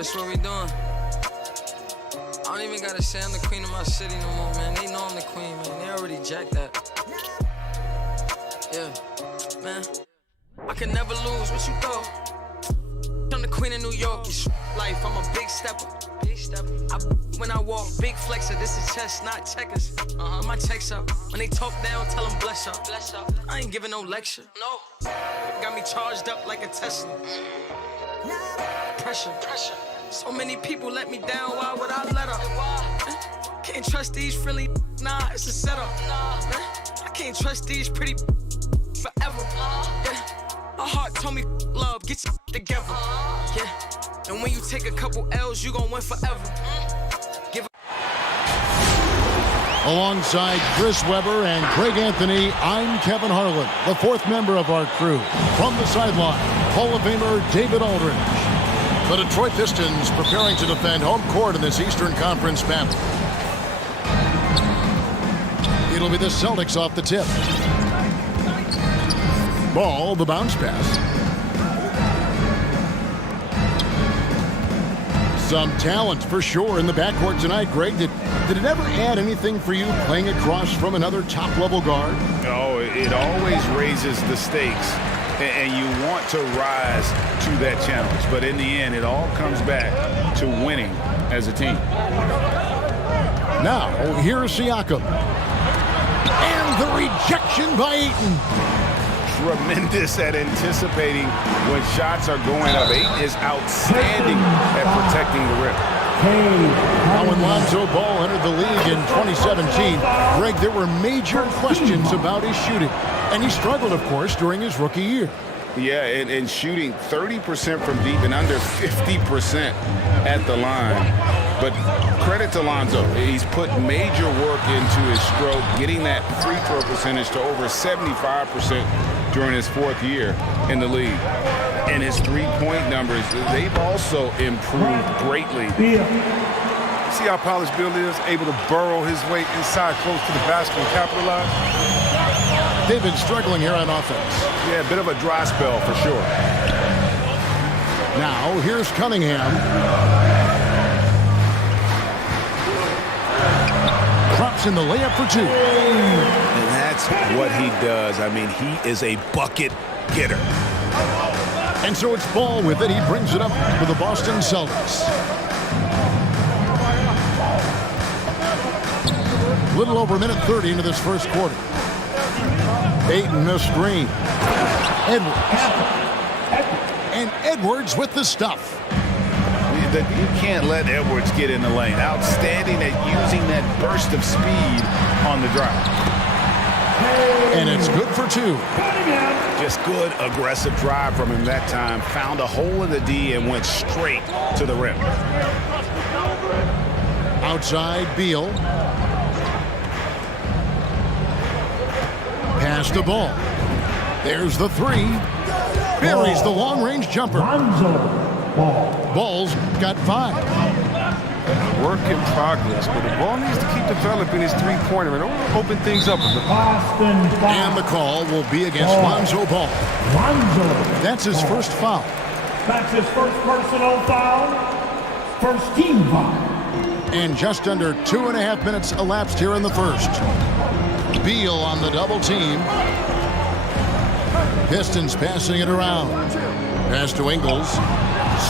this what we doing. I don't even gotta say I'm the queen of my city no more, man. They know I'm the queen, man. They already jacked that. Yeah, man. I can never lose. What you thought? I'm the queen of New York. It's life. I'm a big stepper. When I walk, big flexer. This is chess, not checkers. My checks up. When they talk down, tell them bless up. I ain't giving no lecture. No. Got me charged up like a Tesla. Pressure. So many people let me down, why would I let up? Can't trust these friendly, nah, it's a setup. I can't trust these pretty forever. My heart told me love, get your together. And when you take a couple L's, you gon' win forever. Alongside Chris Webber and Craig Anthony, I'm Kevin Harlan, the fourth member of our crew. From the sideline, Hall of Famer David Aldridge. The Detroit Pistons preparing to defend home court in this Eastern Conference battle. It'll be the Celtics off the tip. Ball, the bounce pass. Some talent for sure in the backcourt tonight, Greg. Did it ever add anything for you playing across from another top-level guard? Oh, it always raises the stakes, and you want to rise to that challenge. But in the end, it all comes back to winning as a team. Now, here's Siakam. And the rejection by Ayton. Tremendous at anticipating when shots are going up. Ayton is outstanding at protecting the rim. Now when Lonzo Ball entered the league in 2017, Greg, there were major questions about his shooting. And he struggled, of course, during his rookie year. Yeah, and shooting 30% from deep and under 50% at the line. But credit to Lonzo. He's put major work into his stroke, getting that free throw percentage to over 75% during his fourth year in the league. And his three-point numbers, they've also improved greatly. See how polished Bill is, able to burrow his way inside close to the basket and capitalize? They've been struggling here on offense. Yeah, a bit of a dry spell for sure. Now, here's Cunningham. Drops in the layup for two. And that's what he does. I mean, he is a bucket getter. And so it's Ball with it. He brings it up for the Boston Celtics. Little over a minute 30 into this first quarter. Ayton, a screen. Edwards. And Edwards with the stuff. You can't let Edwards get in the lane. Outstanding at using that burst of speed on the drive. And it's good for two. Just good aggressive drive from him that time. Found a hole in the D and went straight to the rim. Outside, Beal. Pass the ball. There's the three. Buries the long-range jumper. Ball's got 5. Work in progress, but the ball needs to keep developing his three-pointer and open things up. And the call will be against Lonzo Ball. That's his first foul. That's his first personal foul. First team foul. And just under 2.5 minutes elapsed here in the first. Beal on the double team. Pistons passing it around. Pass to Ingles.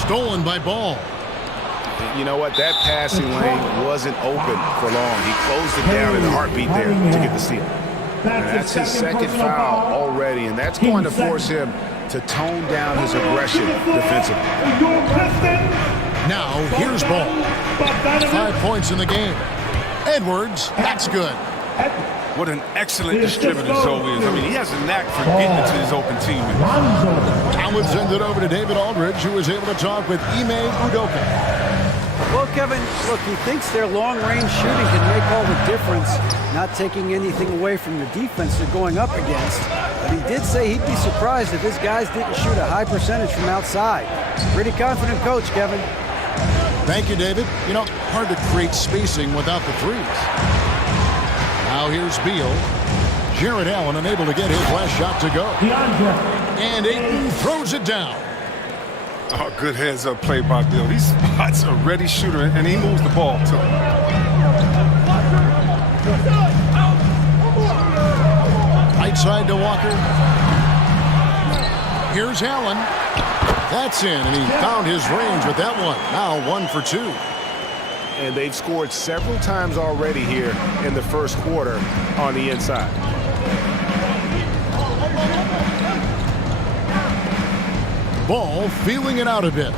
Stolen by Ball. You know what? That passing lane wasn't open for long. He closed it down in a heartbeat there to get the steal. And that's his second foul already, and that's going to force him to tone down his aggression defensively. Now, here's Ball. 5 points in the game. Edwards, that's good. What an excellent distributor Zoe is. I mean, he has a knack for getting it to his open teammates. Now we'll send it over to David Aldridge, who was able to talk with Ime Udoka. Well, Kevin, look, he thinks their long-range shooting can make all the difference, not taking anything away from the defense they're going up against. But he did say he'd be surprised if his guys didn't shoot a high percentage from outside. Pretty confident coach, Kevin. Thank you, David. You know, hard to create spacing without the threes. Now here's Beal. Jarrett Allen unable to get his last shot to go. And Ayton throws it down. Oh, good heads-up play by Bill. These spots a ready shooter, and he moves the ball, too. Right side to Walker. Here's Allen. That's in, and he found his range with that one. Now 1 for 2. And they've scored several times already here in the first quarter on the inside. Ball feeling it out a bit.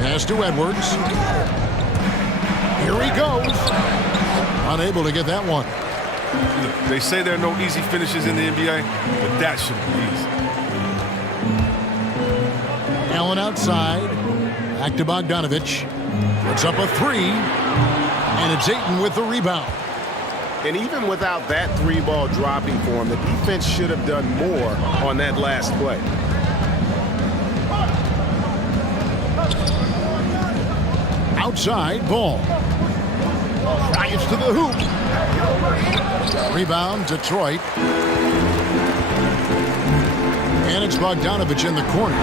Pass to Edwards. Here he goes. Unable to get that one. They say there are no easy finishes in the NBA, but that should be easy. Allen outside. Back to Bogdanovich. Puts up a 3. And it's Ayton with the rebound. And even without that 3-ball dropping for him, the defense should have done more on that last play. Outside, Ball. Drives to the hoop. Rebound, Detroit. And it's Bogdanovich in the corner.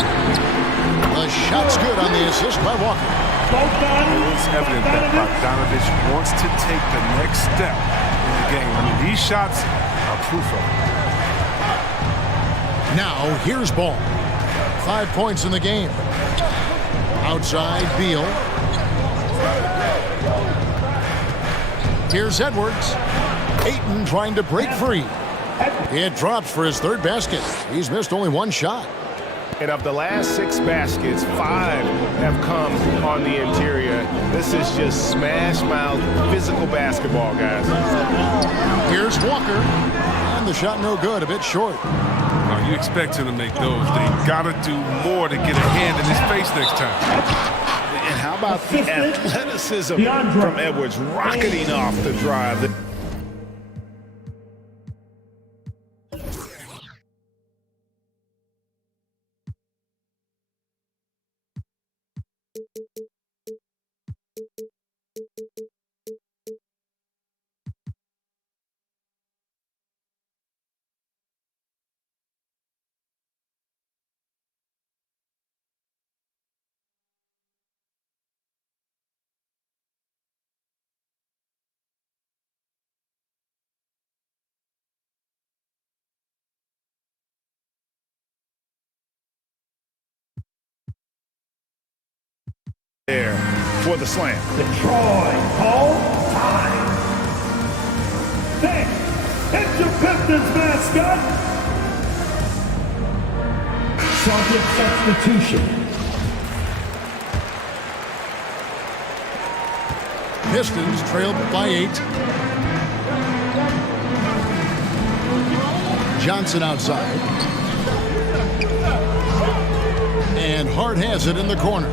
The shot's good on the assist by Walker. It's evident that Bogdanovich wants to take the next step in the game. I mean, these shots are proof of it. Now, here's Ball. 5 points in the game. Outside, Beal. Here's Edwards. Ayton trying to break free. It drops for his 3rd basket. He's missed only 1 shot. And of the last 6 baskets, 5 have come on the interior. This is just smash-mouth physical basketball, guys. Here's Walker. And the shot no good, a bit short. Now, you expect him to make those. They got to do more to get a hand in his face next time. And how about the athleticism from Edwards rocketing off the drive? There for the slam. Detroit, hold time. Thanks. It's your Pistons mascot. Celtics substitution. Pistons trailed by 8. Johnson outside. And Hart has it in the corner.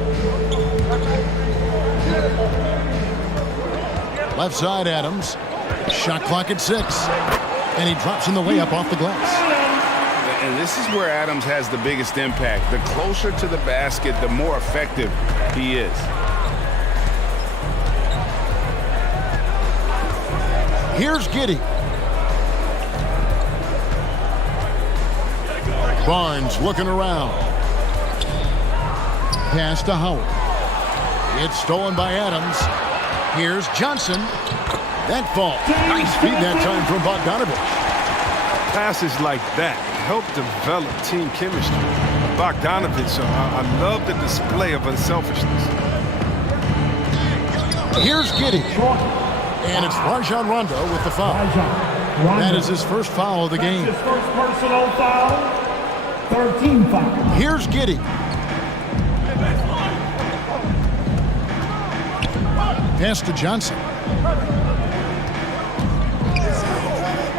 Left side, Adams. Shot clock at 6. And he drops in the layup off the glass. And this is where Adams has the biggest impact. The closer to the basket, the more effective he is. Here's Giddey. Barnes looking around. Pass to Howard. It's stolen by Adams. Here's Johnson. That fall. Nice feed that time from Bogdanovich. Passes like that help develop team chemistry. Bogdanovich, I love the display of unselfishness. Here's Giddey. And it's Rajon Rondo with the foul. That is his first foul of the game. His first personal foul. 13 foul. Here's Giddey. Pass to Johnson.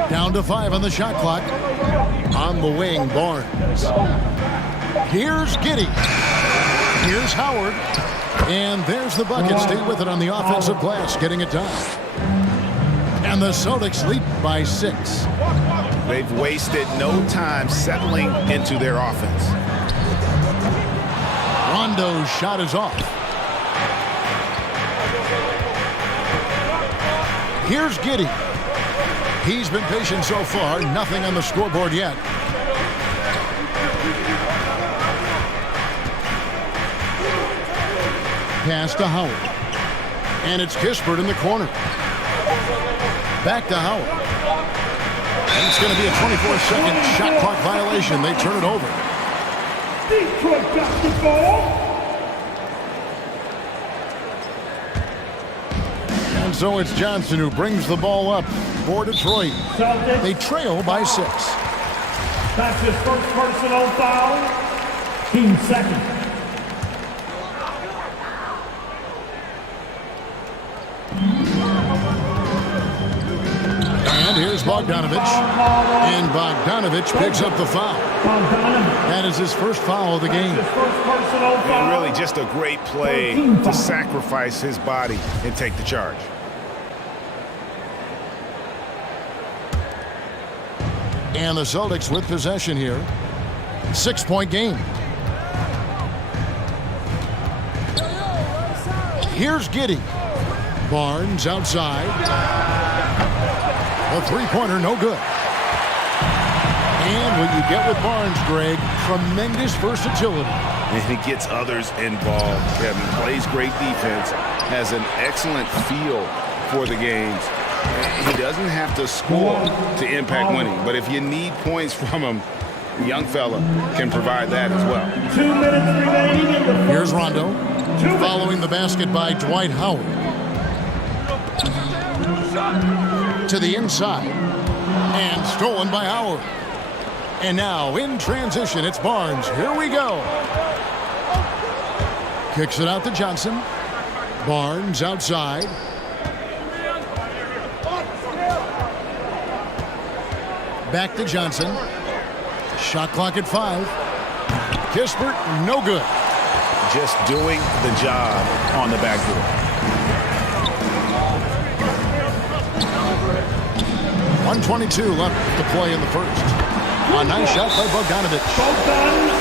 Down to 5 on the shot clock. On the wing, Barnes. Here's Giddey. Here's Howard. And there's the bucket. Stay with it on the offensive glass, getting it done. And the Celtics lead by 6. They've wasted no time settling into their offense. Rondo's shot is off. Here's Giddey. He's been patient so far. Nothing on the scoreboard yet. pass to Howard. And it's Kispert in the corner. Back to Howard. And it's going to be a 24-second shot clock violation. They turn it over. Detroit got the ball. And so it's Johnson who brings the ball up for Detroit. Celtics. They trail by 6. That's his first personal foul. Team second. And here's Bogdanovich. And Bogdanovich picks up the foul. That is his first foul of the game. His first personal foul. And really just a great play to sacrifice his body and take the charge. And the Celtics with possession here. 6-point game. Here's Giddey. Barnes outside. A three-pointer, no good. And what you get with Barnes, Greg, tremendous versatility. And he gets others involved. Kevin plays great defense, has an excellent feel for the games. He doesn't have to score to impact winning, but if you need points from him, the young fella can provide that as well. 2 minutes remaining in the first. Here's Rondo, following the basket by Dwight Howard. To the inside, and stolen by Howard. And now in transition, it's Barnes. Here we go. Kicks it out to Johnson. Barnes outside. Back to Johnson. Shot clock at 5. Kispert, no good. Just doing the job on the backboard. 1:22 left to play in the first. A nice shot by Bogdanovich.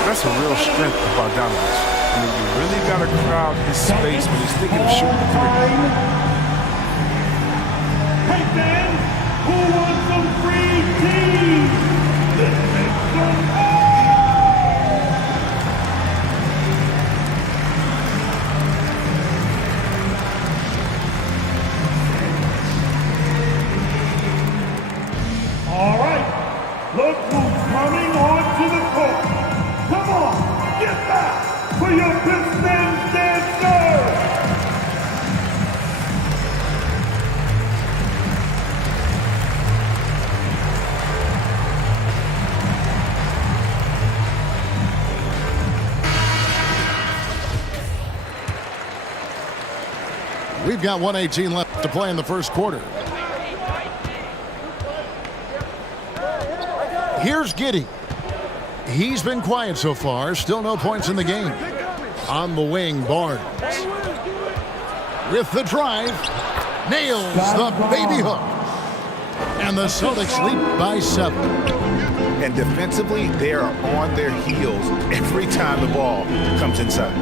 That's a real strength of Bogdanovich. I mean, you really got to crowd his space when he's thinking of shooting the three. Hey, man, who wants some free tea? Let's make some. All right, look who's coming onto the court. Come on, get back for your Pistons dancer. We've got 1:18 left to play in the first quarter. Here's Giddey. He's been quiet so far. Still no points in the game. On the wing, Barnes. With the drive. Nails the baby hook. And the Celtics lead by 7. And defensively, they are on their heels every time the ball comes inside.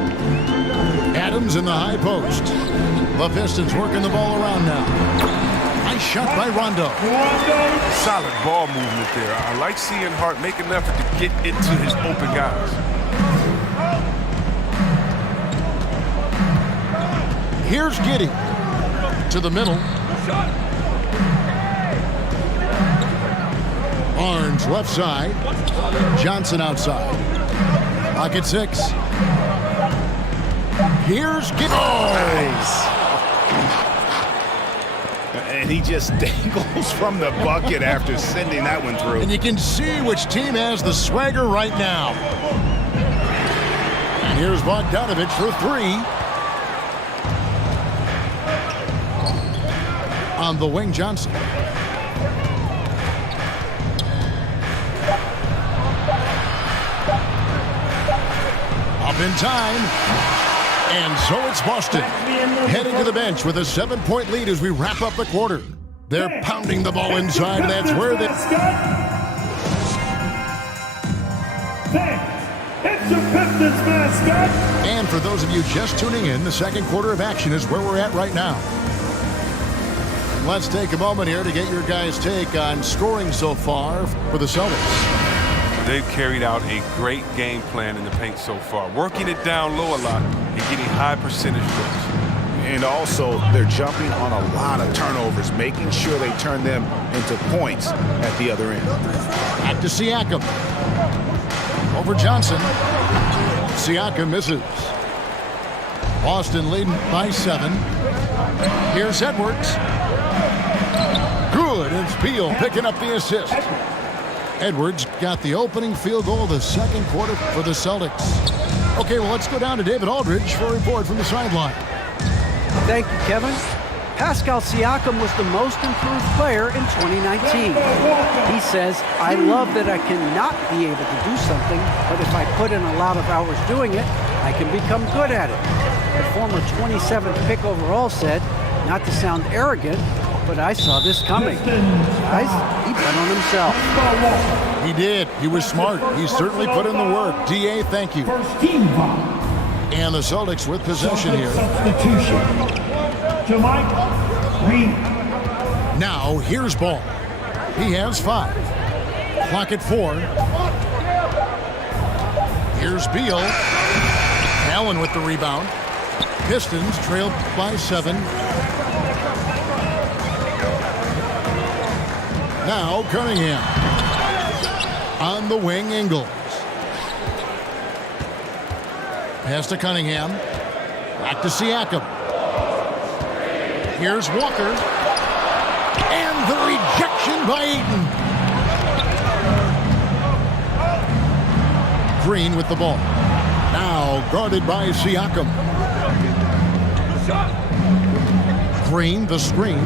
Adams in the high post. The Pistons working the ball around now. Nice shot by Rondo. Solid ball movement there. I like seeing Hart make an effort to get into his open guys. Here's Giddey. To the middle. Barnes left side. Johnson outside. Pocket 6. Here's Giddey. Nice. And he just dangles from the bucket after sending that one through. And you can see which team has the swagger right now. And here's Bogdanovich for 3. On the wing, Johnson. Up in time. And so it's Boston heading to the bench with a 7-point lead as we wrap up the quarter. They're pounding the ball inside, and that's where they... It's your Pistons mascot. And for those of you just tuning in, the second quarter of action is where we're at right now. Let's take a moment here to get your guys' take on scoring so far for the Celtics. They've carried out a great game plan in the paint so far, working it down low a lot and getting high percentage looks. And also, they're jumping on a lot of turnovers, making sure they turn them into points at the other end. Back to Siakam. Over Johnson. Siakam misses. Boston leading by 7. Here's Edwards. Good. It's Beal picking up the assist. Edwards got the opening field goal of the second quarter for the Celtics. Okay, well, let's go down to David Aldridge for a report from the sideline. Thank you, Kevin. Pascal Siakam was the most improved player in 2019. He says, I love that I cannot be able to do something, but if I put in a lot of hours doing it, I can become good at it. The former 27th pick overall said, not to sound arrogant, but I saw this coming. Guys, he bet on himself. He did. He was smart. He certainly put in the work. D.A., thank you. And the Celtics with possession here. Substitution. Jamaica Green. Now, here's Ball. He has 5. Clock at 4. Here's Beal. Allen with the rebound. Pistons trailed by 7. Now Cunningham. On the wing, Ingles. Pass to Cunningham. Back to Siakam. Here's Walker. And the rejection by Ayton. Green with the ball. Now guarded by Siakam. Green, the screen.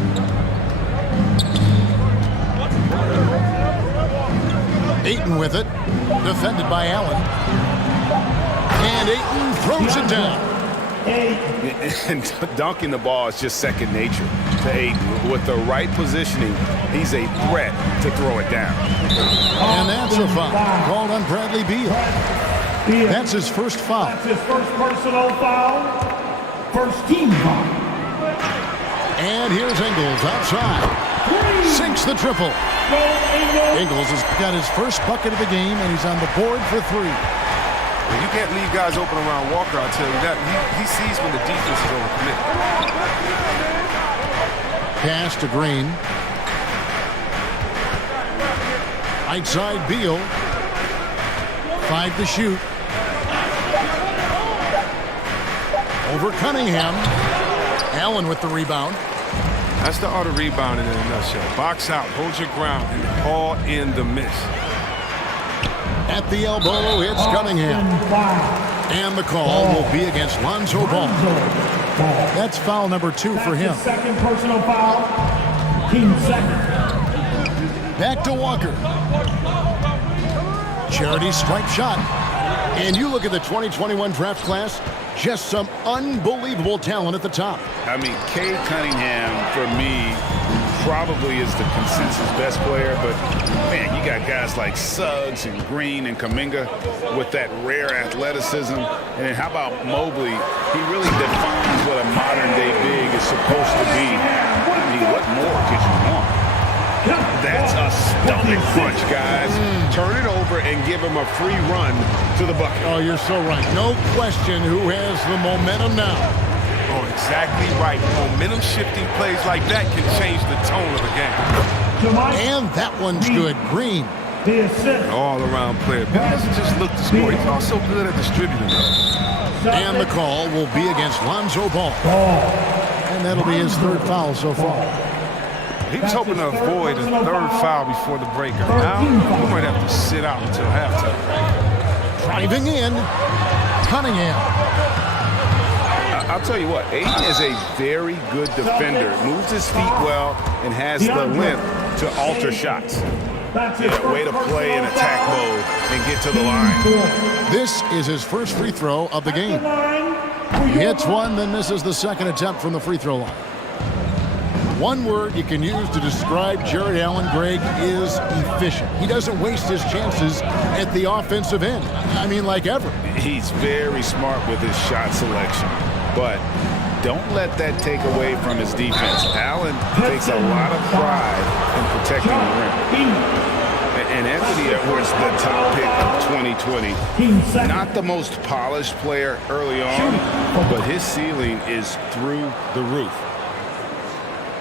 Ayton with it. Defended by Allen. And Ayton throws it down. And dunking the ball is just second nature to Ayton. With the right positioning, he's a threat to throw it down. And that's a foul called on Bradley Beal. That's his first foul. That's his first personal foul. First team foul. And here's Ingles outside. Sinks the triple. Ingles has got his first bucket of the game, and he's on the board for 3. You can't leave guys open around Walker, I'll tell you that. He sees when the defense is overcommitted. Pass to Green. Right side, Beal. 5 to shoot. Over Cunningham. Allen with the rebound. That's the art of rebounding in a nutshell. Box out, hold your ground, and haul in the miss. At the elbow, it's Cunningham. And the call will be against Lonzo Ball. That's foul number 2 for him. Second personal foul. Team second. Back to Walker. Charity stripe shot. And you look at the 2021 draft class, just some unbelievable talent at the top. I mean, Cade Cunningham, for me, probably is the consensus best player, but man, you got guys like Suggs and Green and Kuminga with that rare athleticism. And then how about Mobley? He really defines what a modern-day big is supposed to be. I mean, what more could you want? That's a stomach punch, guys. Turn it over and give him a free run to the bucket. Oh, you're so right. No question who has the momentum now. Oh, exactly right. Momentum shifting plays like that can change the tone of the game. And that one's good. Green. All-around player. He doesn't just look to score. He's also good at distributing. And the call will be against Lonzo Ball. And that'll be his 3rd foul so far. He was hoping to avoid a 3rd foul before the break. Now, he might have to sit out until halftime. Driving in, Cunningham. I'll tell you what, Ayton is a very good defender. Moves his feet well and has the length to alter shots. Way to play in attack mode and get to the line. This is his first free throw of the game. He hits one, then misses the second attempt from the free throw line. One word you can use to describe Jared Allen, Greg, is efficient. He doesn't waste his chances at the offensive end. I mean, like ever. He's very smart with his shot selection, but don't let that take away from his defense. Allen takes a lot of pride in protecting the rim. And Anthony Edwards, the top pick of 2020. Not the most polished player early on, but his ceiling is through the roof.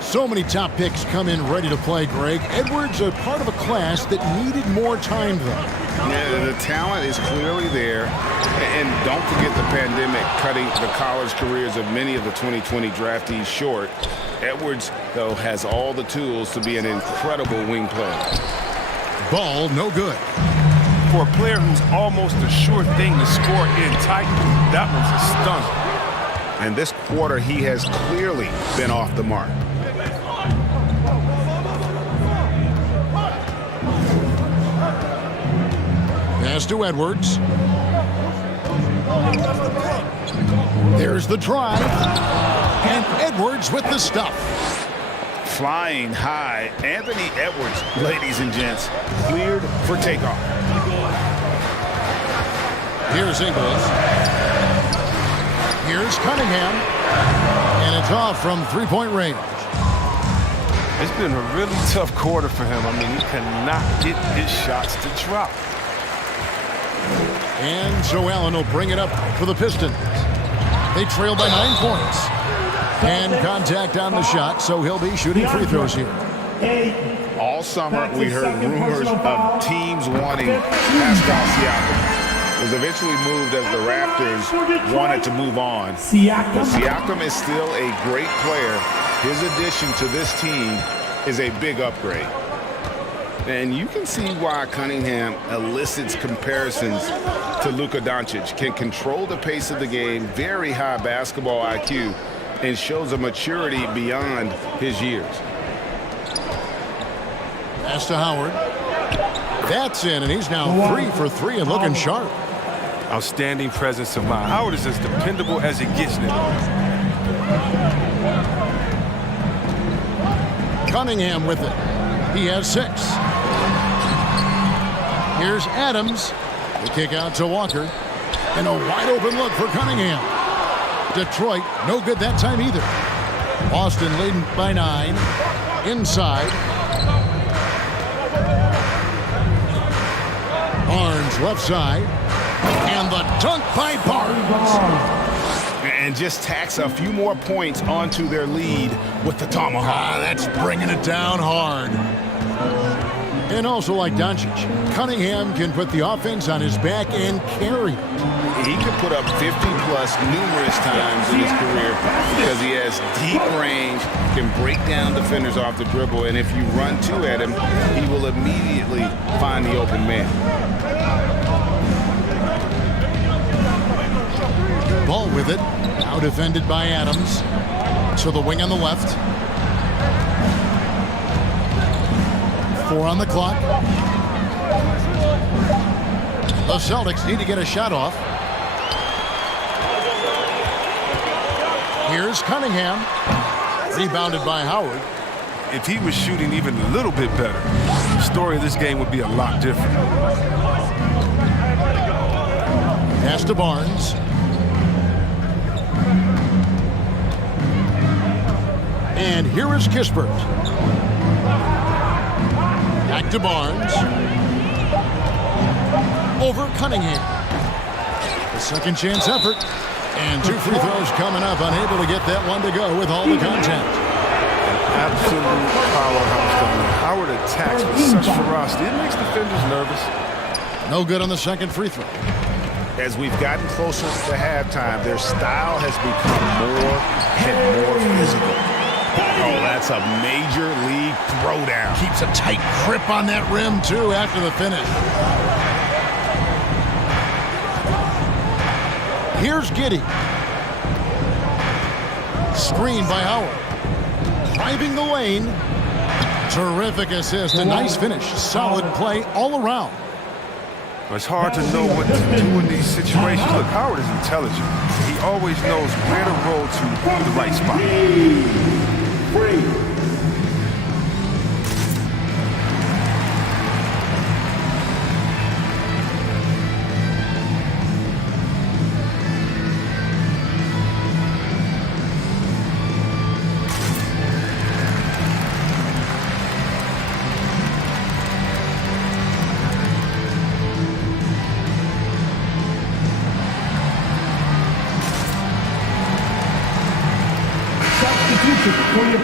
So many top picks come in ready to play, Greg. Edwards are part of a class that needed more time, though. Yeah, the talent is clearly there. And don't forget the pandemic cutting the college careers of many of the 2020 draftees short. Edwards, though, has all the tools to be an incredible wing player. Ball no good. For a player who's almost a sure thing to score in Titan, that one's a stunner. And this quarter, he has clearly been off the mark. Pass to Edwards. There's the drive. And Edwards with the stuff. Flying high, Anthony Edwards, ladies and gents, cleared for takeoff. Here's Ingles. Here's Cunningham. And it's off from three-point range. It's been a really tough quarter for him. I mean, he cannot get his shots to drop. And so Allen will bring it up for the Pistons. They trail by 9 points. And contact on the shot, so he'll be shooting free throws here. All summer, we heard rumors of teams wanting Pascal Siakam. Was eventually moved as the Raptors wanted to move on. But Siakam is still a great player. His addition to this team is a big upgrade. And you can see why Cunningham elicits comparisons to Luka Doncic. Can control the pace of the game, very high basketball IQ, and shows a maturity beyond his years. Pass to Howard. That's in, and he's now 3 for 3 and looking sharp. Outstanding presence of mind. Howard is as dependable as it gets now. Cunningham with it. He has 6. Here's Adams. The kick out to Walker. And a wide open look for Cunningham. Detroit, no good that time either. Boston leading by 9. Inside. Barnes left side. And the dunk by Barnes. And just tacks a few more points onto their lead with the tomahawk. That's bringing it down hard. And also like Doncic, Cunningham can put the offense on his back and carry. He can put up 50-plus numerous times in his career because he has deep range, can break down defenders off the dribble, and if you run 2 at him, he will immediately find the open man. Ball with it. Now defended by Adams. To the wing on the left. 4 on the clock. The Celtics need to get a shot off. Here's Cunningham. Rebounded by Howard. If he was shooting even a little bit better, the story of this game would be a lot different. Pass to Barnes. And here is Kispert. Back to Barnes. Over Cunningham. A second chance effort. And 2 free throws coming up. Unable to get that one to go with all the contact. Absolute powerhouse. Howard attacks with such ferocity. It makes defenders nervous. No good on the second free throw. As we've gotten closer to halftime, their style has become more and more physical. Oh, that's a major league throwdown. Keeps a tight grip on that rim, too, after the finish. Here's Giddey. Screen by Howard. Driving the lane. Terrific assist. A nice finish. Solid play all around. It's hard to know what to do in these situations. Look, Howard is intelligent. He always knows where to roll to the right spot.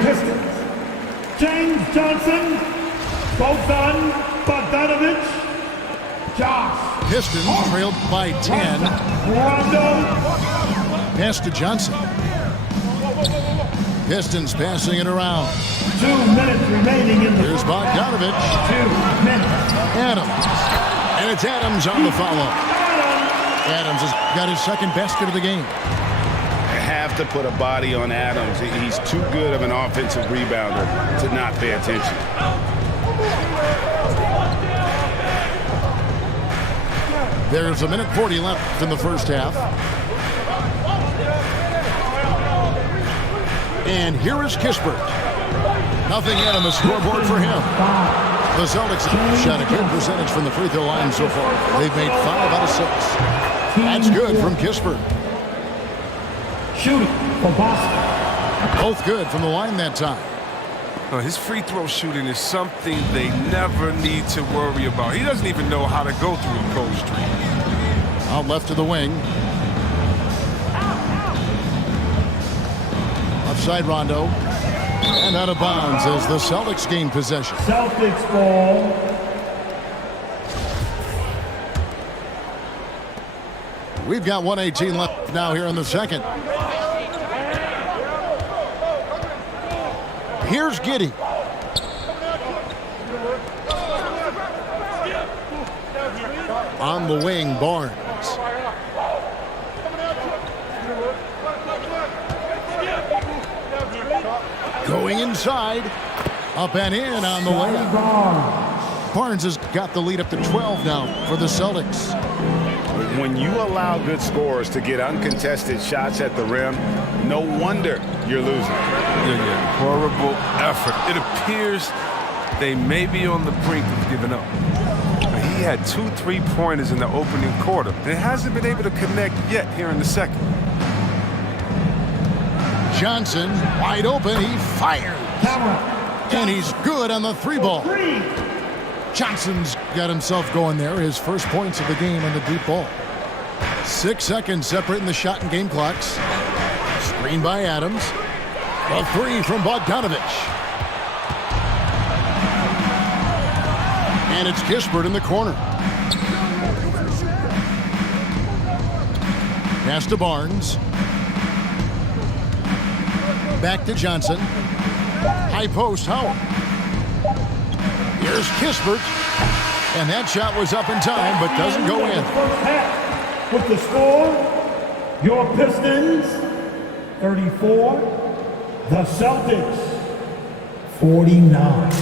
Pistons. James Johnson, Bogdanovich, Josh. Pistons trailed by 10. Rondo. Pass to Johnson. Pistons passing it around. 2 minutes remaining in the Here's Bogdanovich. 2 minutes. Adams. And it's Adams on the follow. Adams has got his second basket of the game. I have to put a body on Adams. He's too good of an offensive rebounder to not pay attention. There's a minute 40 left in the first half. And here is Kispert. Nothing yet on the scoreboard for him. The Celtics have shot a good percentage from the free throw line so far. They've made 5 out of 6. That's good from Kispert. Shooting for Boston. Both good from the line that time. His free throw shooting is something they never need to worry about. He doesn't even know how to go through a cold streak. Out left to the wing. Offside Rondo. And out of bounds as the Celtics gain possession. Celtics ball. We've got 1:18 left now here in the second. Here's Giddey. On the wing, Barnes. Going inside. Up and in on the layup. Barnes has got the lead up to 12 now for the Celtics. When you allow good scorers to get uncontested shots at the rim, no wonder you're losing. Yeah, horrible effort. It appears they may be on the brink of giving up. He had 2 3-pointers in the opening quarter. They hasn't been able to connect yet here in the second. Johnson wide open. He fires. And he's good on the 3-ball. Johnson's got himself going there. His first points of the game on the deep ball. 6 seconds separating the shot and game clocks. Screen by Adams. A 3 from Bogdanovich. And it's Kispert in the corner. Pass to Barnes. Back to Johnson. High post, Howard. Here's Kispert. And that shot was up in time, but doesn't go in. First half with the score, your Pistons 34, the Celtics 49.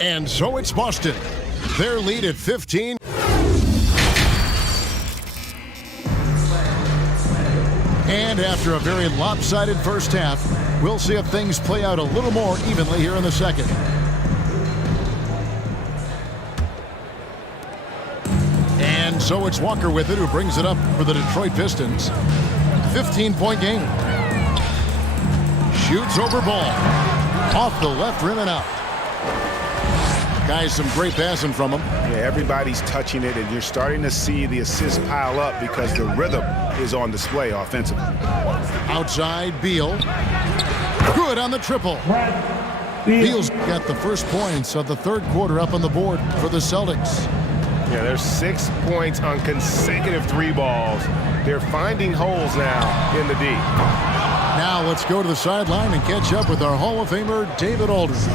And so it's Boston. Their lead at 15. And after a very lopsided first half, we'll see if things play out a little more evenly here in the second. And so it's Walker with it, who brings it up for the Detroit Pistons. 15-point game. Shoots over ball. Off the left rim and out. Guys, some great passing from him. Yeah, everybody's touching it, and you're starting to see the assists pile up because the rhythm is on display offensively. Outside, Beal. Good on the triple. Beal's got the first points of the third quarter up on the board for the Celtics. Yeah, there's 6 points on consecutive 3 balls. They're finding holes now in the D. Now let's go to the sideline and catch up with our Hall of Famer, David Aldridge.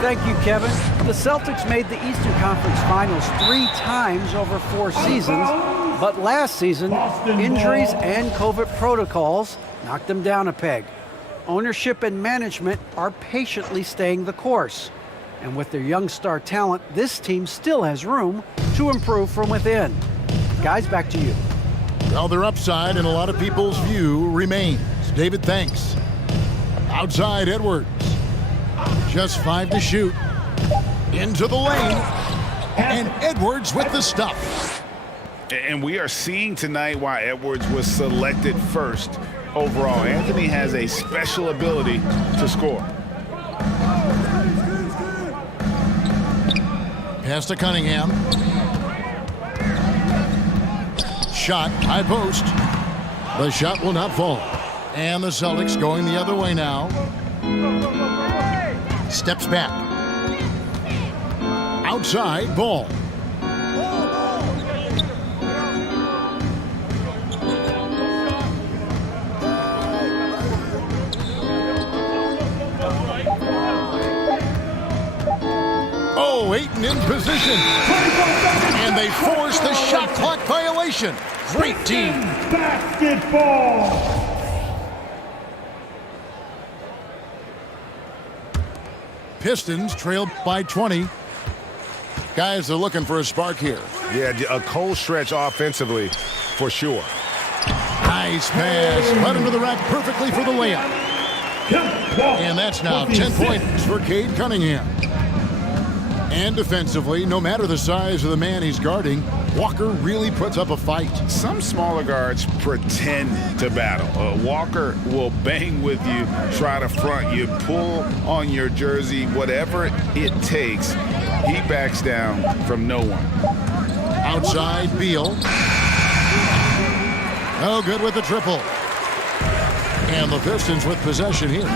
Thank you, Kevin. The Celtics made the Eastern Conference Finals 3 times over 4 seasons, but last season, injuries and COVID protocols knocked them down a peg. Ownership and management are patiently staying the course. And with their young star talent, this team still has room to improve from within. Guys, back to you. Well, their upside in a lot of people's view remains. David, thanks. Outside, Edwards. Just 5 to shoot. Into the lane. And Edwards with the stuff. And we are seeing tonight why Edwards was selected first overall. Anthony has a special ability to score. Pass to Cunningham. shot, high post. The shot will not fall. And the Celtics going the other way now. Steps back. Outside, ball. Oh, Ayton in position. And they force the shot clock violation. Great team. Basketball. Pistons trailed by 20. Guys are looking for a spark here. Yeah, a cold stretch offensively, for sure. Nice pass. Led into the rack perfectly for the layup. And that's now 10 points for Cade Cunningham. And defensively, no matter the size of the man he's guarding, Walker really puts up a fight. Some smaller guards pretend to battle. Walker will bang with you, try to front you, pull on your jersey, whatever it takes. He backs down from no one. Outside, Beal. No good with the triple. And the Pistons with possession here.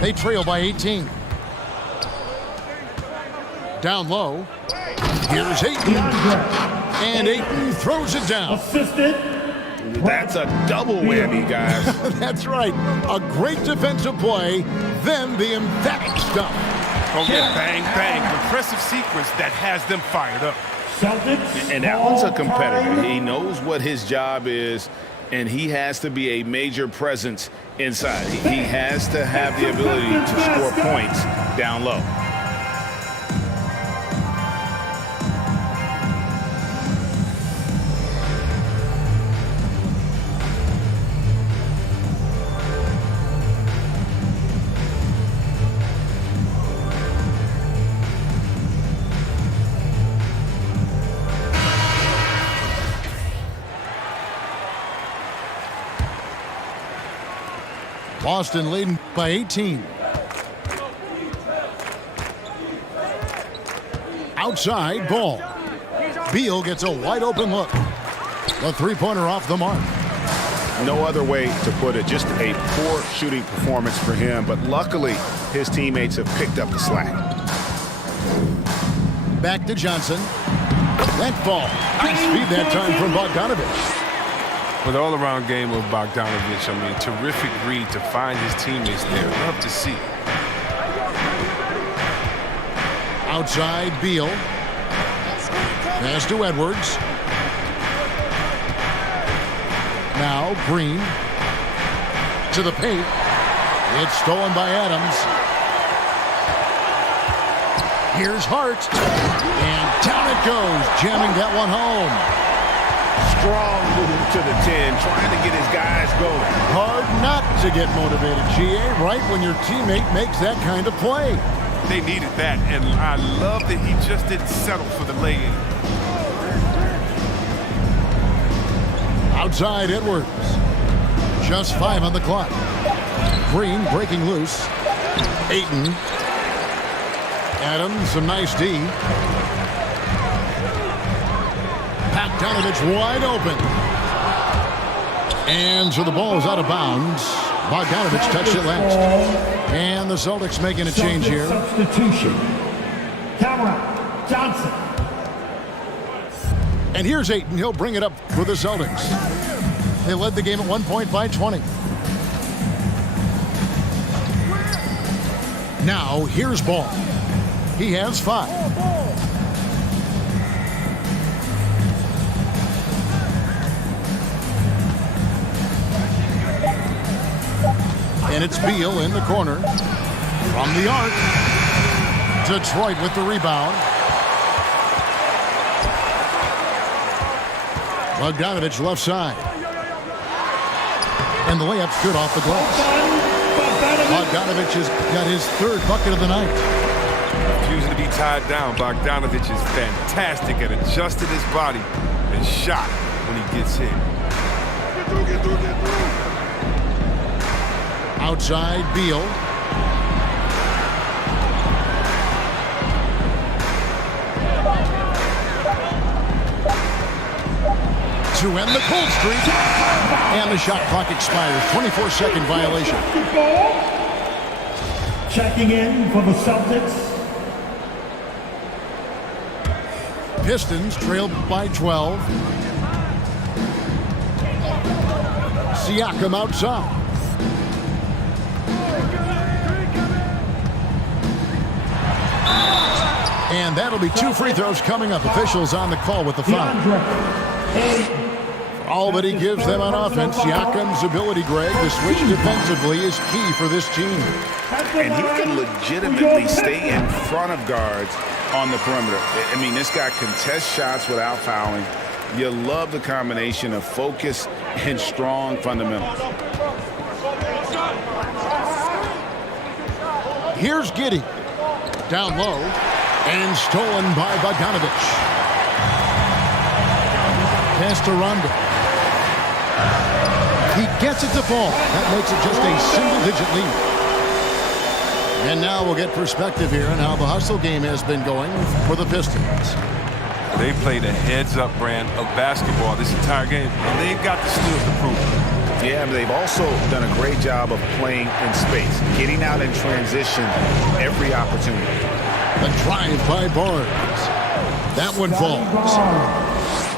They trail by 18. Down low. Here's Ayton. And Ayton throws it down. Assisted. That's a double whammy, guys. That's right. A great defensive play, then the emphatic stuff. Okay, bang, bang. Impressive sequence that has them fired up. Celtics. And that one's a competitor. He knows what his job is, and he has to be a major presence inside. He has to have the ability to score points down low. Boston leading by 18. Outside, ball. Beal gets a wide open look. The three-pointer off the mark. No other way to put it. Just a poor shooting performance for him. But luckily, his teammates have picked up the slack. Back to Johnson. That ball. Nice feed that time from Bogdanovich. With all-around game of Bogdanovich, I mean, terrific read to find his teammates there. Love to see. Outside, Beal. Pass to Edwards. Now, Green. To the paint. It's stolen by Adams. Here's Hart. And down it goes, jamming that one home. Strong move to the 10, trying to get his guys going. Hard not to get motivated, GA, right when your teammate makes that kind of play. They needed that, and I love that he just didn't settle for the lay-in. Outside, Edwards. Just 5 on the clock. Green breaking loose. Ayton. Adams, a nice D. Bogdanovich wide open. And so the ball is out of bounds. Bogdanovich touched it last. And the Celtics making a change here. Substitution. Camera. Johnson. And here's Ayton. He'll bring it up for the Celtics. They led the game at 1 point by 20. Now here's Ball. He has 5. And it's Beal in the corner. From the arc. Detroit with the rebound. Bogdanovich left side. And the layup's good off the glass. Bogdanovich has got his 3rd bucket of the night. Refusing to be tied down, Bogdanovich is fantastic at adjusting his body and shot when he gets hit. Outside, Beal. to end the cold streak. And the shot clock expires. 24-second violation. Checking in for the Celtics. Pistons trail by 12. Siakam outside. And that'll be 2 free throws coming up. Officials on the call with the foul. For all that he gives them on offense, Siakam's ability, Greg, to switch defensively is key for this team. And he can legitimately stay in front of guards on the perimeter. I mean, this guy contests shots without fouling. You love the combination of focus and strong fundamentals. Here's Giddey. Down low. And stolen by Bogdanovic. Pass to Rondo. He gets it to fall. That makes it just a single-digit lead. And now we'll get perspective here on how the hustle game has been going for the Pistons. They played a heads-up brand of basketball this entire game, and they've got the skills to prove it. Yeah, but they've also done a great job of playing in space, getting out in transition every opportunity. The drive by Barnes. That one falls.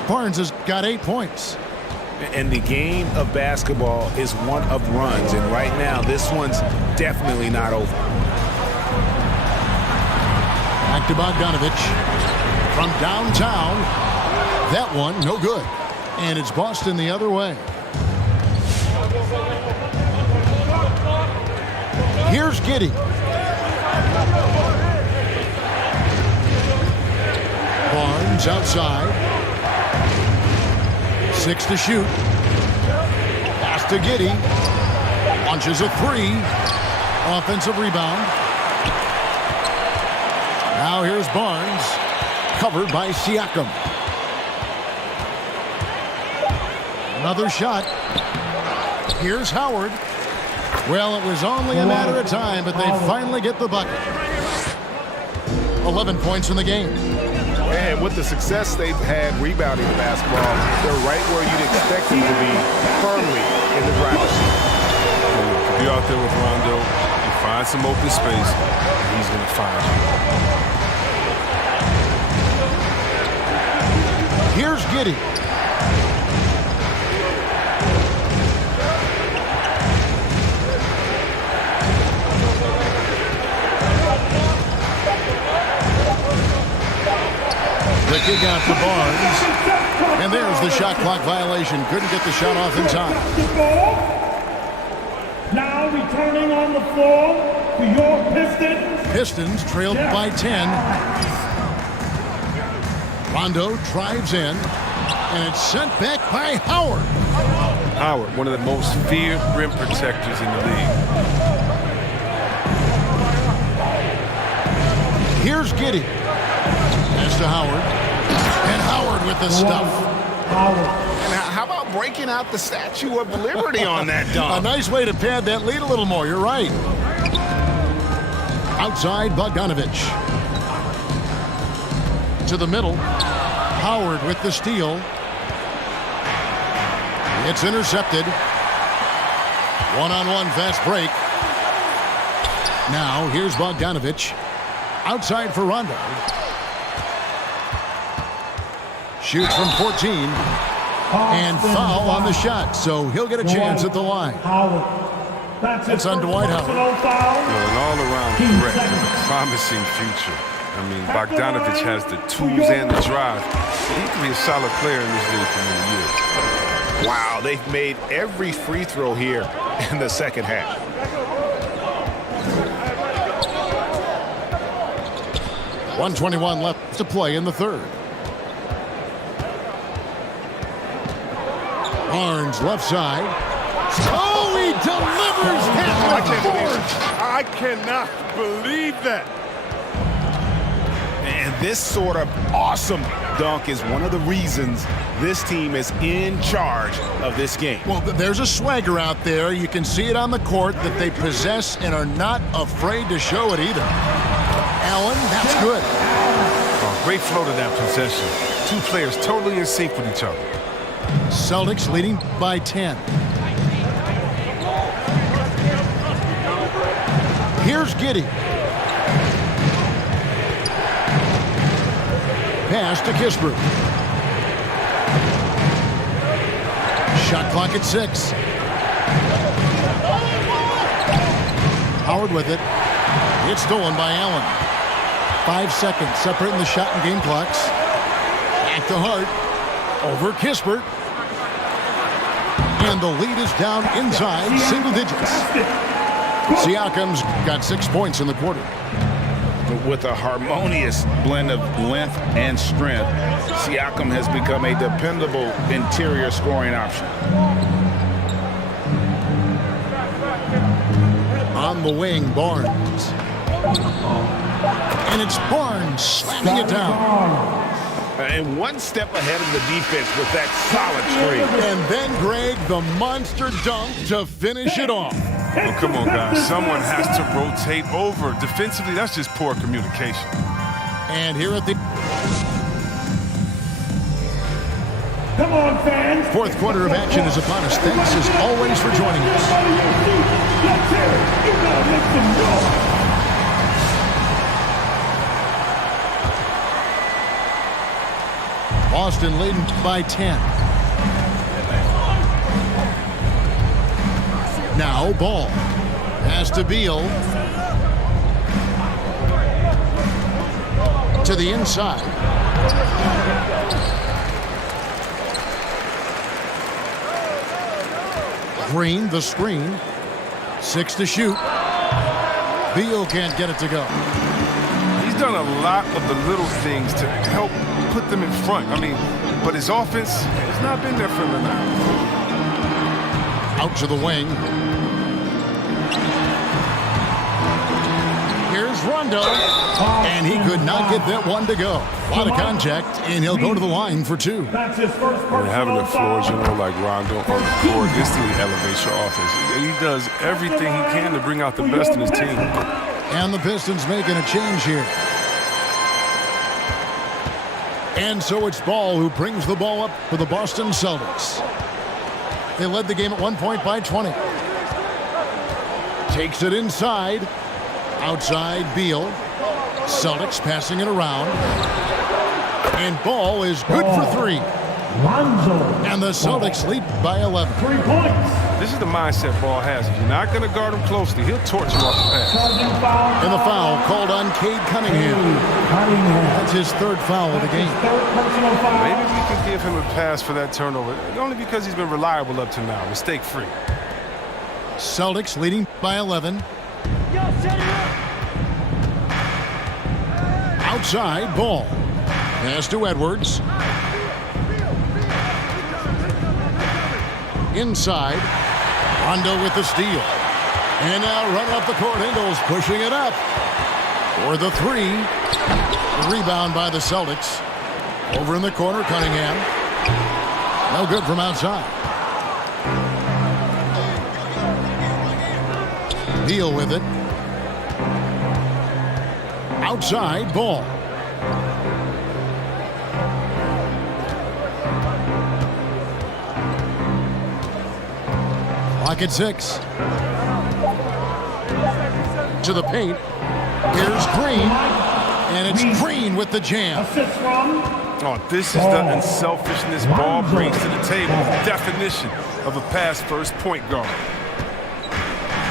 Barnes has got 8 points. And the game of basketball is one of runs, and right now this one's definitely not over. Back to Bogdanovic. From downtown. That one, no good. And it's Boston the other way. Here's Giddey. Barnes outside. 6 to shoot. Pass to Giddey. Launches a 3. Offensive rebound. Now here's Barnes. Covered by Siakam. Another shot. Here's Howard. Well, it was only a matter of time, but they finally get the bucket. 11 points in the game. And with the success they've had rebounding the basketball, they're right where you'd expect them to be, firmly in the driver's seat. If you're out there with Rondo, you find some open space, he's going to find you. Here's Giddey. The kick out to Barnes. And there's the shot clock violation. Couldn't get the shot off in time. Now returning on the floor to your Pistons. Pistons trailed by 10. Rondo drives in. And it's sent back by Howard. Howard, one of the most feared rim protectors in the league. Here's Giddey. Pass to Howard. And Howard with the stuff. And how about breaking out the Statue of Liberty on that A dunk? nice way to pad that lead a little more. You're right. Outside Bogdanovic. To the middle. Howard with the steal. It's intercepted. One-on-one fast break. Now here's Bogdanovic. Outside for Rondo. Shoots from 14. And foul on the shot, so he'll get a chance at the line. It's on Dwight Howard. An all-around threat with a promising future. I mean, Bogdanovic has the tools and the drive. He can be a solid player in this league for many years. Wow, they've made every free throw here in the second half. .121 left to play in the third. Barnes left side. Oh, he delivers half the board. I cannot believe that. And this sort of awesome dunk is one of the reasons this team is in charge of this game. Well, there's a swagger out there. You can see it on the court that they possess and are not afraid to show it either. Allen, that's good. Oh, great flow to that possession. Two players totally in sync with each other. Celtics leading by 10. Here's Giddey. Pass to Kispert. Shot clock at 6. Howard with it. It's stolen by Allen. 5 seconds separating the shot and game clocks. Back to Hart. Over Kispert. And the lead is down inside single digits. Siakam's got 6 points in the quarter. With a harmonious blend of length and strength, Siakam has become a dependable interior scoring option. On the wing, Barnes. And it's Barnes slamming it down. And one step ahead of the defense with that solid screen. And then Greg, the monster dunk to finish it off. Oh, come on, guys. Someone has to rotate over. Defensively, that's just poor communication. And here at the Come on, fans. fourth quarter of action is upon us. Thanks as always for joining us. Let's hear it. You gotta make some noise. Boston leading by 10. Now Ball. Pass to Beal. To the inside. Green, the screen. 6 to shoot. Beal can't get it to go. He's done a lot of the little things to help put them in front. I mean, but his offense has not been there for him tonight. Out to the wing. Here's Rondo. And he could not get that one to go. A lot of contact, and he'll go to the line for 2. That's his first And having a personal floor general like Rondo on the court instantly elevates your offense. He does everything he can to bring out the best in his team. And the Pistons making a change here. And so it's Ball who brings the ball up for the Boston Celtics. They led the game at one point by 20. Takes it inside. Outside, Beal. Celtics passing it around. And Ball is good for 3. And the Celtics lead by 11. 3 points. This is the mindset Ball has. If you're not going to guard him closely, he'll torch you off the pass. And the foul called on Cade Cunningham. That's his 3rd foul of the game. Maybe we can give him a pass for that turnover, only because he's been reliable up to now, mistake-free. Celtics leading by 11. Outside, Ball. Pass to Edwards. Inside, Rondo with the steal. And now running up the court, Ingles pushing it up. For the 3. Rebound by the Celtics. Over in the corner, Cunningham. No good from outside. Beal with it. Outside, Ball. Clock at 6. To the paint. Here's Green. And it's Green with the jam. Assist from Oh, this is the unselfishness Ball brings to the table. Definition of a pass-first point guard.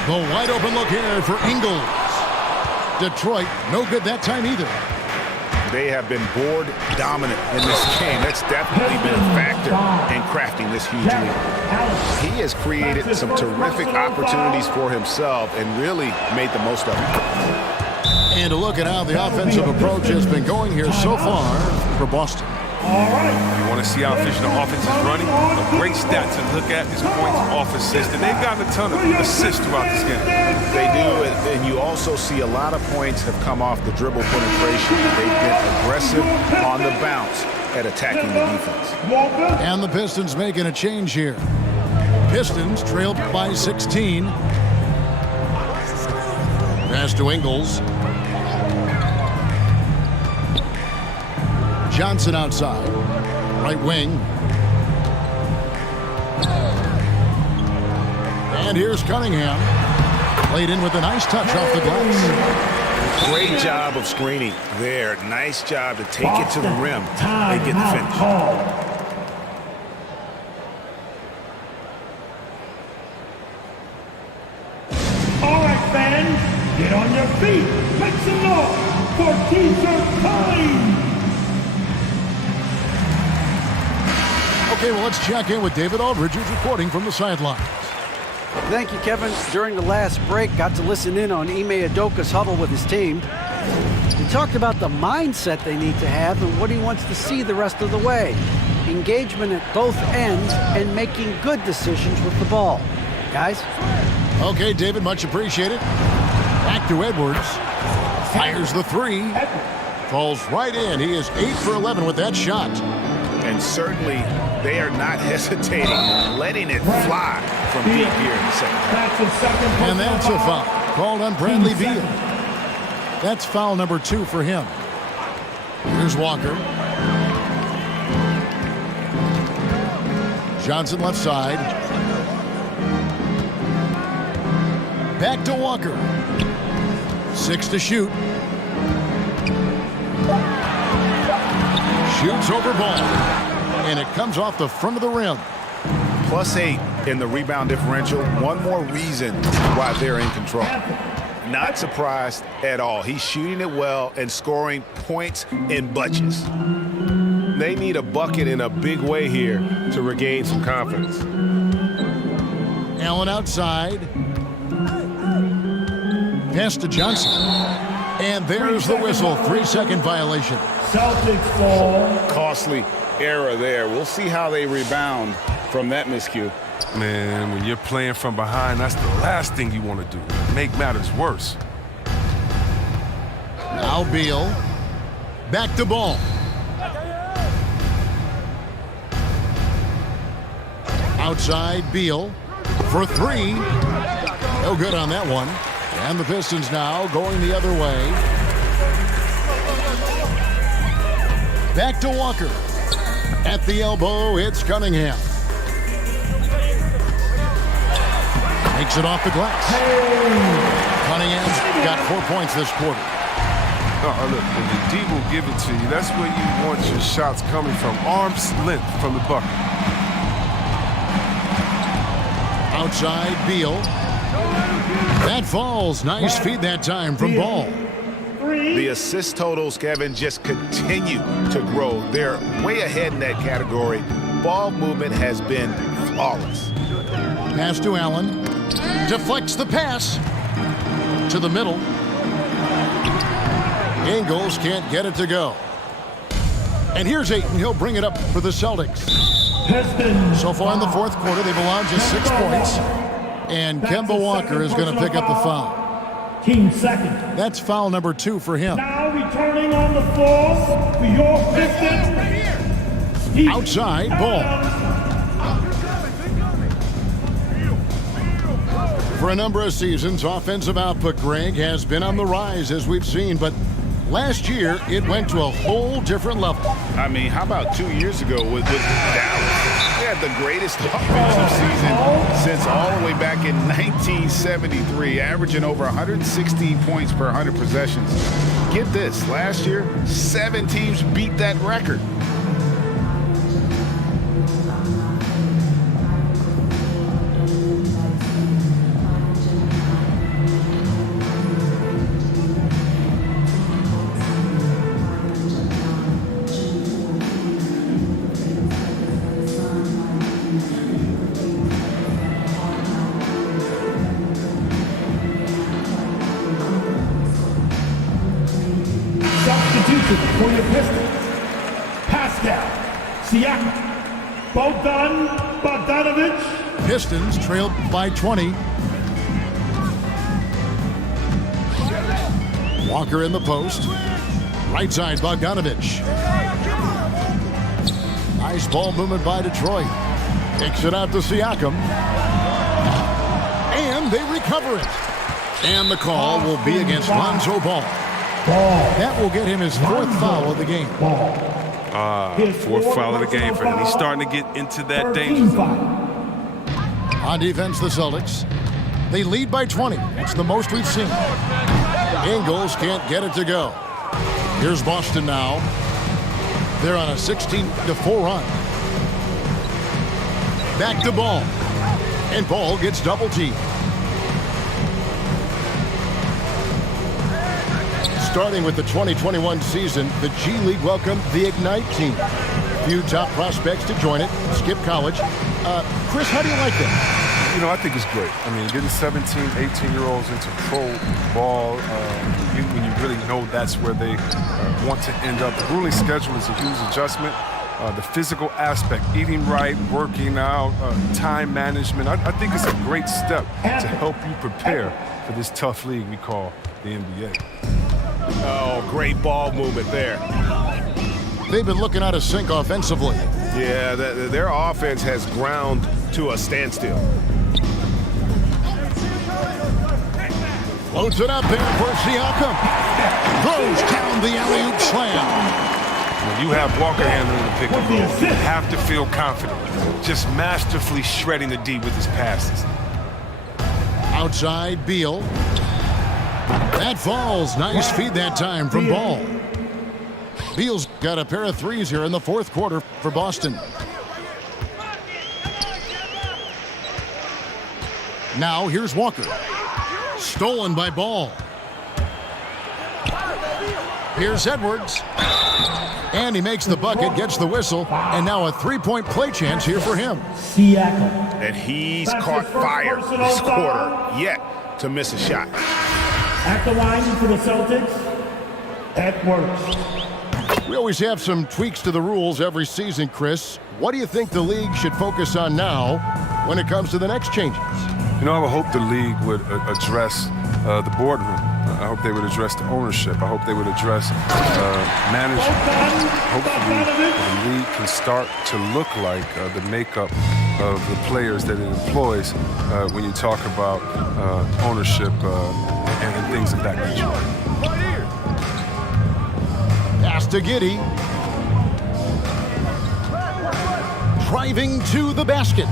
The wide open look here for Ingles. Detroit, no good that time either. They have been board dominant in this game. That's definitely been a factor in crafting this huge lead. He has created some terrific opportunities for himself and really made the most of it. And to look at how the offensive approach has been going here so far for Boston. You want to see how efficient the offense is running? A great stat to look at is points off assists. And they've gotten a ton of assists throughout this game. They do, and you also see a lot of points have come off the dribble penetration. They've been aggressive on the bounce at attacking the defense. And the Pistons making a change here. Pistons trailed by 16. Pass to Ingles. Johnson outside. Right wing. And here's Cunningham. Played in with a nice touch off the glass. Great job of screening there. Nice job to take it to the rim and get the finish. All right, fans, get on your feet. Make some noise for T-shirt time. Okay, well, let's check in with David Aldridge, who's reporting from the sidelines. Thank you, Kevin. During the last break, got to listen in on Ime Udoka's huddle with his team. He talked about the mindset they need to have and what he wants to see the rest of the way. Engagement at both ends and making good decisions with the ball. Guys? Okay, David, much appreciated. Back to Edwards. Fires the three. Falls right in. He is 8 for 11 with that shot. And certainly they are not hesitating, letting it fly from deep here in the second half. And that's a foul called on Bradley Beal. That's foul number 2 for him. Here's Walker. Johnson left side. Back to Walker. 6 to shoot. Shoots over ball. And it comes off the front of the rim. +8 in the rebound differential. One more reason why they're in control. Not surprised at all. He's shooting it well and scoring points in bunches. They need a bucket in a big way here to regain some confidence. Allen outside. Pass to Johnson. And there's the whistle. 3-second violation. Celtics ball. Costly error there. We'll see how they rebound from that miscue. Man, when you're playing from behind, that's the last thing you want to do. Make matters worse. Now Beal. Back to ball. Outside Beal for 3. No good on that one. And the Pistons now going the other way. Back to Walker. At the elbow, it's Cunningham. Makes it off the glass. Cunningham's got 4 points this quarter. Look, when the D will give it to you, that's where you want your shots coming from. Arm's length from the bucket. Outside Beal. That falls. Nice feed that time from Ball. The assist totals, Kevin, just continue to grow. They're way ahead in that category. Ball movement has been flawless. Pass to Allen. Deflects the pass to the middle. Ingles can't get it to go. And here's Ayton. He'll bring it up for the Celtics. So far in the fourth quarter, they've allowed just 6 points. And Kemba Walker is going to pick up the foul. Team second. That's foul number 2 for him. Now returning on the floor for your Pistons. Outside, Ball. For a number of seasons, offensive output, Greg, has been on the rise, as we've seen, but last year it went to a whole different level. I mean, how about 2 years ago with Dallas? They had the greatest offensive season since all the way back in 1973, averaging over 116 points per 100 possessions. Get this, last year, 7 teams beat that record. For your Pistons, Pascal Siakam, Bogdanovich. Pistons trailed by 20. Walker in the post. Right side, Bogdanovich. Nice ball movement by Detroit. Kicks it out to Siakam. And they recover it. And the call will be against Lonzo Ball. That will get him his 4th foul of the game. 4th foul of the game for him. He's starting to get into that danger zone. On defense, the Celtics. They lead by 20. It's the most we've seen. Ingles can't get it to go. Here's Boston now. They're on a 16-4 run. Back to Ball. And Ball gets double teamed. Starting with the 2021 season, the G League welcomed the Ignite team. Few top prospects to join it. Skip college. Chris, how do you like that? You know, I think it's great. I mean, getting 17, 18-year-olds into pro ball, when you really know that's where they want to end up. The grueling schedule is a huge adjustment. The physical aspect, eating right, working out, time management. I think it's a great step to help you prepare for this tough league we call the NBA. Oh, great ball movement there. They've been looking out of sync offensively. Yeah, their offense has ground to a standstill. Floats it up there for Siakam. Throws down the alley-oop slam. When you have Walker handling the pick and roll, you have to feel confident. Just masterfully shredding the D with his passes. Outside, Beal. That falls. Nice feed that time from Ball. Beal's got a pair of threes here in the fourth quarter for Boston. Now here's Walker. Stolen by Ball. Here's Edwards. And he makes the bucket, gets the whistle, and now a three-point play chance here for him. And he's caught fire this quarter, yet to miss a shot. At the line for the Celtics, Edwards. We always have some tweaks to the rules every season, Chris. What do you think the league should focus on now when it comes to the next changes? You know, I hope the league would address the boardroom. I hope they would address the ownership. I hope they would address management. Hopefully, the league can start to look like the makeup of the players that it employs when you talk about ownership and things of that nature. Pass to Giddey. Driving to the basket.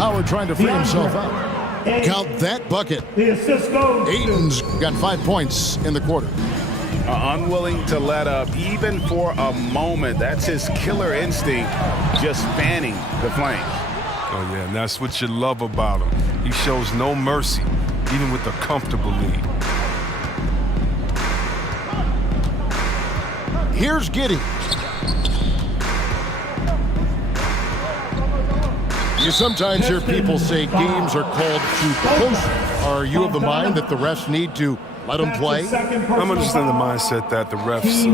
Howard trying to free himself out. Count that bucket. The assist goes. Ayton's got 5 points in the quarter. Unwilling to let up even for a moment. That's his killer instinct, just fanning the flames. Oh, yeah, and that's what you love about him. He shows no mercy, even with a comfortable lead. Here's Giddey. You sometimes hear people say games are called too close. Are you of the mind that the refs need to let them play? I'm understanding the mindset that the refs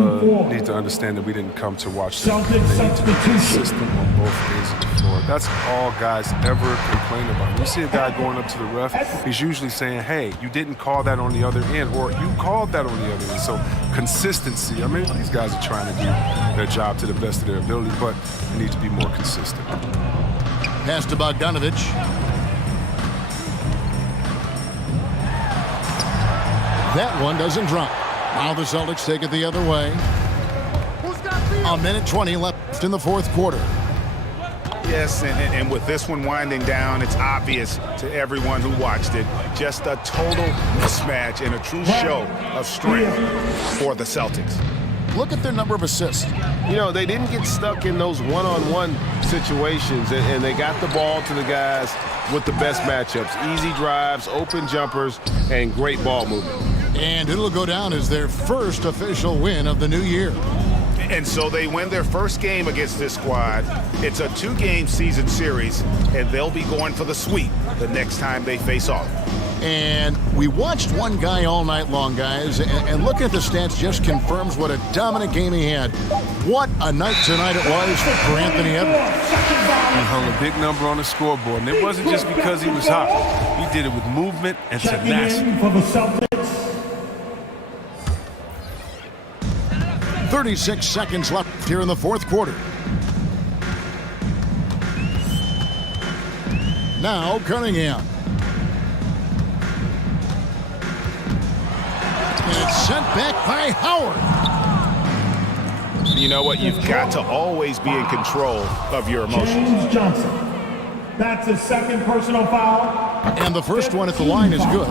need to understand that we didn't come to watch them. They need to be consistent on both ends of the floor. That's all guys ever complain about. When you see a guy going up to the ref, he's usually saying, hey, you didn't call that on the other end, or you called that on the other end. So consistency, I mean, these guys are trying to do their job to the best of their ability, but they need to be more consistent. Pass to Bogdanovich. That one doesn't drop. Now the Celtics take it the other way. A minute 20 left in the fourth quarter. Yes, and with this one winding down, it's obvious to everyone who watched it. Just a total mismatch and a true show of strength for the Celtics. Look at their number of assists. You know, they didn't get stuck in those one-on-one situations, and they got the ball to the guys with the best matchups. Easy drives, open jumpers, and great ball movement. And it'll go down as their first official win of the new year. And so they win their first game against this squad. It's a 2-game season series, and they'll be going for the sweep the next time they face off. And we watched one guy all night long, guys, and looking at the stats just confirms what a dominant game he had. What a night tonight it was for Anthony Edwards. He hung a big number on the scoreboard, and it wasn't just because he was hot. He did it with movement and tenacity. For the Celtics. 36 seconds left here in the fourth quarter. Now Cunningham. And it's sent back by Howard. You know what? You've got to always be in control of your emotions. James Johnson. That's his second personal foul. And the first one at the line is good.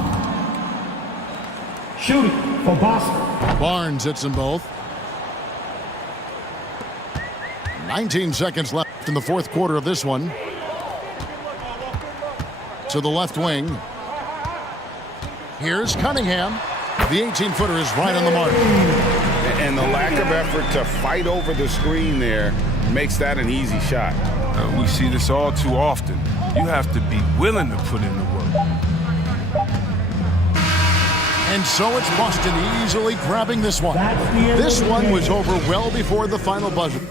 Shooting for Boston. Barnes hits them both. 19 seconds left in the fourth quarter of this one. To the left wing. Here's Cunningham. The 18-footer is right on the mark. And the lack of effort to fight over the screen there makes that an easy shot. We see this all too often. You have to be willing to put in the work. And so it's Boston easily grabbing this one. This one was over well before the final buzzer.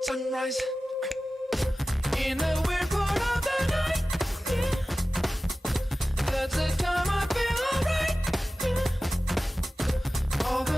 Sunrise in a weird part of the night. Yeah. That's the time.